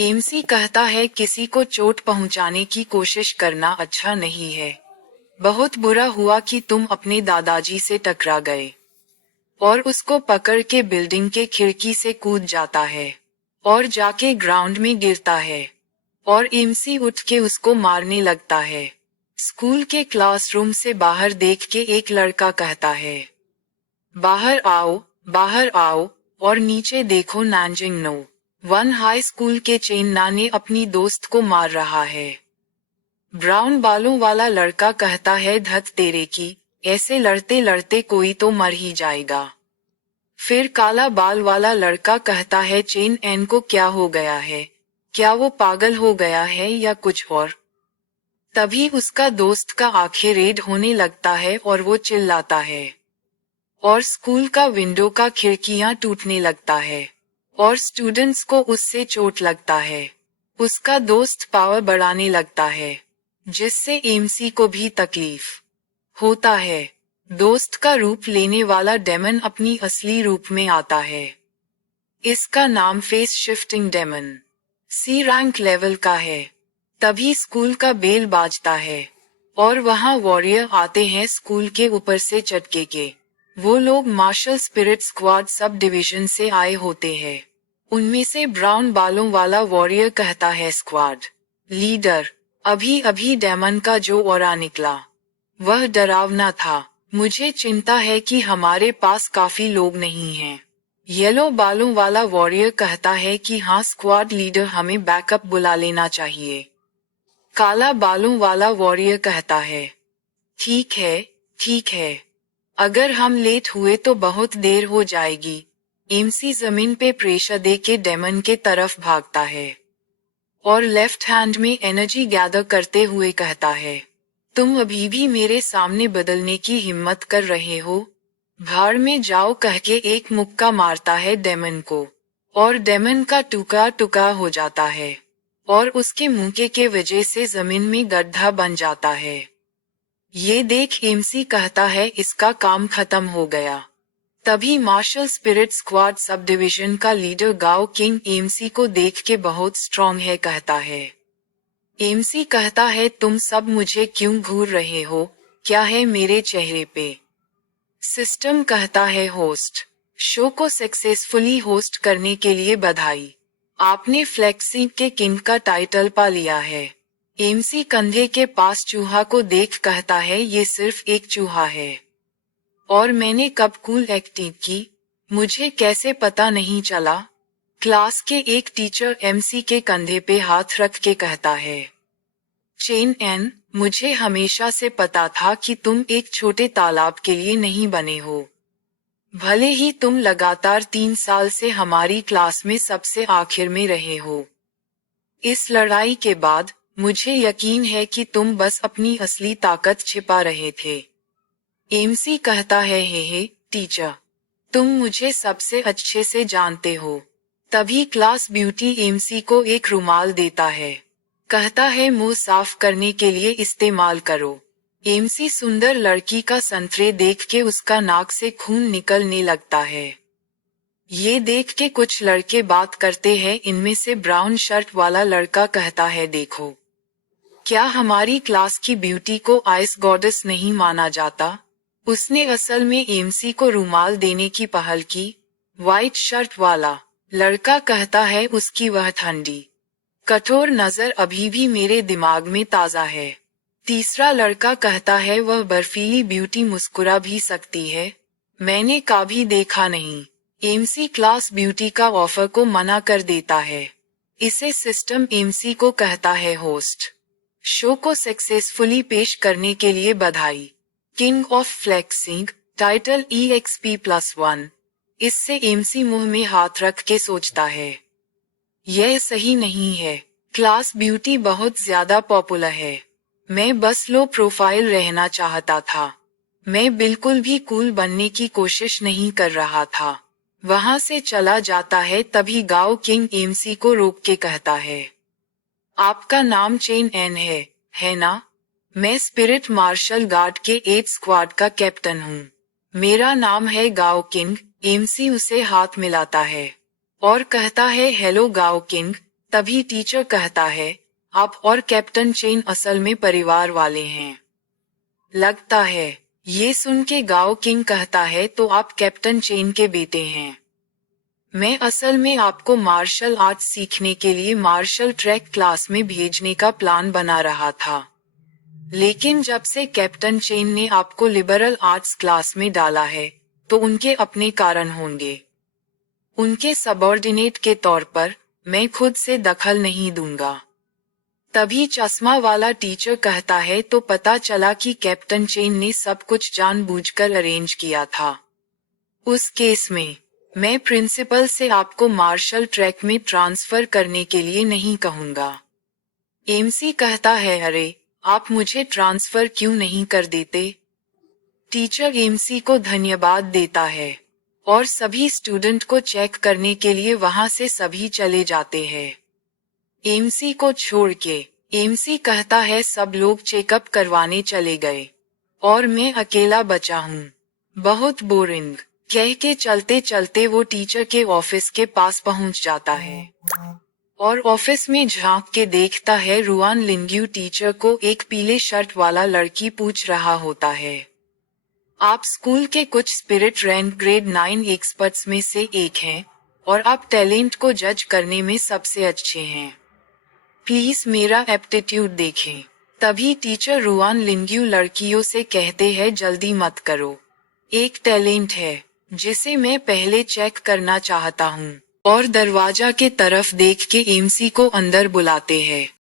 MC कहता है किसी को चोट पहुंचाने की कोशिश करना अच्छा नहीं है। बहुत बुरा हुआ कि तुम अपने दादाजी से टकरा गए। और उसको पकड़ के बिल्डिंग के खिड़की से कूद जाता है और जाके ग्राउंड में गिरता है और एमसी उठ के उसको मारने लगता है। स्कूल के क्लासरूम से बाहर देख के एक लड़का कहता है, बाहर आओ और नीचे देखो, नानजिंग नो 1 हाई स्कूल के चेन्ना ने अपनी दोस्त को मार रहा है। ब्राउन बालों वाला लड़का कहता है, धत तेरे की, ऐसे लड़ते लड़ते कोई तो मर ही जाएगा। फिर काला बाल वाला लड़का कहता है, चेन एन को क्या हो गया है? क्या वो पागल हो गया है या कुछ और? तभी उसका दोस्त का आंखें रेड होने लगता है और वो चिल्लाता है और स्कूल का विंडो का खिड़कियां टूटने लगता है और स्टूडेंट्स को उससे चोट लगता है। उसका दोस्त पावर बढ़ाने लगता है जिससे एमसी को भी तकलीफ होता है। दोस्त का रूप लेने वाला डेमन अपनी असली रूप में आता है। इसका नाम फेस शिफ्टिंग डेमन सी रैंक लेवल का है। तभी स्कूल का बेल बाजता है और वहां वॉरियर आते हैं स्कूल के ऊपर से चटके के। वो लोग martial spirit squad subdivision से आए होते हैं। उनमें से ब्राउन बालों वाला वॉरियर कहता है, स्क्वाड लीडर, अभी अभी डेमन का जो ऑरा निकला वह डरावना था। मुझे चिंता है कि हमारे पास काफी लोग नहीं हैं। येलो बालों वाला वॉरियर कहता है कि हाँ स्क्वाड लीडर, हमें बैकअप बुला लेना चाहिए। काला बालों वाला वॉरियर कहता है, ठीक है, अगर हम लेट हुए तो बहुत देर हो जाएगी। एमसी जमीन पे प्रेशर दे के डेमन के तरफ भागता है और लेफ्ट हैंड में एनर्जी गैदर करते हुए कहता है, तुम अभी भी मेरे सामने बदलने की हिम्मत कर रहे हो? भाड़ में जाओ, कह के एक मुक्का मारता है डेमन को और डेमन का टुकड़ा टुकड़ा हो जाता है और उसके मुक्के के वजह से जमीन में गड्ढा बन जाता है। ये देख एमसी कहता है, इसका काम खत्म हो गया। तभी martial spirit squad subdivision का लीडर गाओ किंग एमसी को देख के बहुत स्ट्रॉन्ग है कहता है। एमसी कहता है, तुम सब मुझे क्यों घूर रहे हो? क्या है मेरे चेहरे पे? सिस्टम कहता है, होस्ट, शो को सक्सेसफुली होस्ट करने के लिए बधाई, आपने फ्लेक्सी के किंग का टाइटल पा लिया है। एमसी कंधे के पास चूहा को देख कहता है, ये सिर्फ एक चूहा है और मैंने कब कूल एक्टिंग की, मुझे कैसे पता नहीं चला? क्लास के एक टीचर एमसी के कंधे पे हाथ रख के कहता है, चेन एन, मुझे हमेशा से पता था कि तुम एक छोटे तालाब के लिए नहीं बने हो। भले ही तुम लगातार 3 साल से हमारी क्लास में सबसे आखिर में रहे हो। इस लड़ाई के बाद मुझे यकीन है कि तुम बस अपनी असली ताकत छिपा रहे थे। एमसी कहता है, हे टीचर, तुम मुझे सबसे अच्छे से जानते हो। तभी क्लास ब्यूटी एमसी को एक रुमाल देता है, कहता है, मुंह साफ करने के लिए इस्तेमाल करो। एमसी सुंदर लड़की का संतरे देख के उसका नाक से खून निकलने लगता है। ये देख के कुछ लड़के बात करते हैं। इनमें से ब्राउन शर्ट वाला लड़का कहता है, देखो, क्या हमारी क्लास की ब्यूटी को आइस गॉडेस नहीं माना जाता? उसने असल में एमसी को रुमाल देने की पहल की। व्हाइट शर्ट वाला लड़का कहता है, उसकी वह ठंडी कठोर नजर अभी भी मेरे दिमाग में ताजा है। तीसरा लड़का कहता है, वह बर्फीली ब्यूटी मुस्कुरा भी सकती है, मैंने कभी देखा नहीं। एमसी क्लास ब्यूटी का ऑफर को मना कर देता है। इसे सिस्टम एमसी को कहता है, होस्ट, शो को सक्सेसफुली पेश करने के लिए बधाई, king of flexing, title EXP+1। इससे एमसी मुंह में हाथ रख के सोचता है, यह सही नहीं है। क्लास ब्यूटी बहुत ज्यादा पॉपुलर है। मैं बस लो प्रोफाइल रहना चाहता था। मैं बिल्कुल भी कूल बनने की कोशिश नहीं कर रहा था। वहां से चला जाता है। तभी गाओ किंग एमसी को रोक के कहता है, आपका नाम चेन एन है ना? मैं स्पिरिट मार्शल गार्ड के 8 स्क्वाड का कैप्टन हूँ। मेरा नाम है गाओ किंग। एमसी उसे हाथ मिलाता है और कहता है, हेलो गाओ किंग, तभी टीचर कहता है, आप और कैप्टन चेन असल में परिवार वाले हैं। लगता है। ये सुन के गाओ किंग कहता है, तो आप कैप्टन चेन के बेटे हैं। मैं असल में आपको मार्शल आर्ट्स सीखने के लिए मार्शल ट्रैक क्लास में भेजने का प्लान बना रहा था। लेकिन जब से कैप्टन चेन ने आपको लिबरल आर्ट्स क्लास में डाला है, तो उनके अपने कारण होंगे। उनके सबऑर्डिनेट के तौर पर मैं खुद से दखल नहीं दूंगा। तभी चश्मा वाला टीचर कहता है, तो पता चला कि कैप्टन चेन ने सब कुछ जानबूझकर अरेंज किया था। उस केस में मैं प्रिंसिपल से आपको मार्शल ट्रैक में ट्रांसफर करने के लिए नहीं कहूंगा। एमसी कहता है, अरे आप मुझे ट्रांसफर क्यों नहीं कर देते? टीचर एमसी को धन्यवाद देता है और सभी स्टूडेंट को चेक करने के लिए वहां से सभी चले जाते हैं, एमसी को छोड़ के। एमसी कहता है, सब लोग चेकअप करवाने चले गए और मैं अकेला बचा हूँ। बहुत बोरिंग कह के चलते चलते वो टीचर के ऑफिस के पास पहुंच जाता है और ऑफिस में झांक के देखता है, रुआन लिंग्यू टीचर को एक पीले शर्ट वाला लड़की पूछ रहा होता है, आप स्कूल के कुछ स्पिरिट रैंक ग्रेड 9 एक्सपर्ट्स में से एक हैं और आप टैलेंट को जज करने में सबसे अच्छे हैं। प्लीज मेरा एप्टीट्यूड देखें। तभी टीचर रुआन लिंग्यू लड़कियों से कहते हैं, जल्दी मत करो, एक टैलेंट है जिसे मैं पहले चेक करना चाहता हूँ, और दरवाजा के तरफ देख के एमसी को अंदर बुलाते हैं।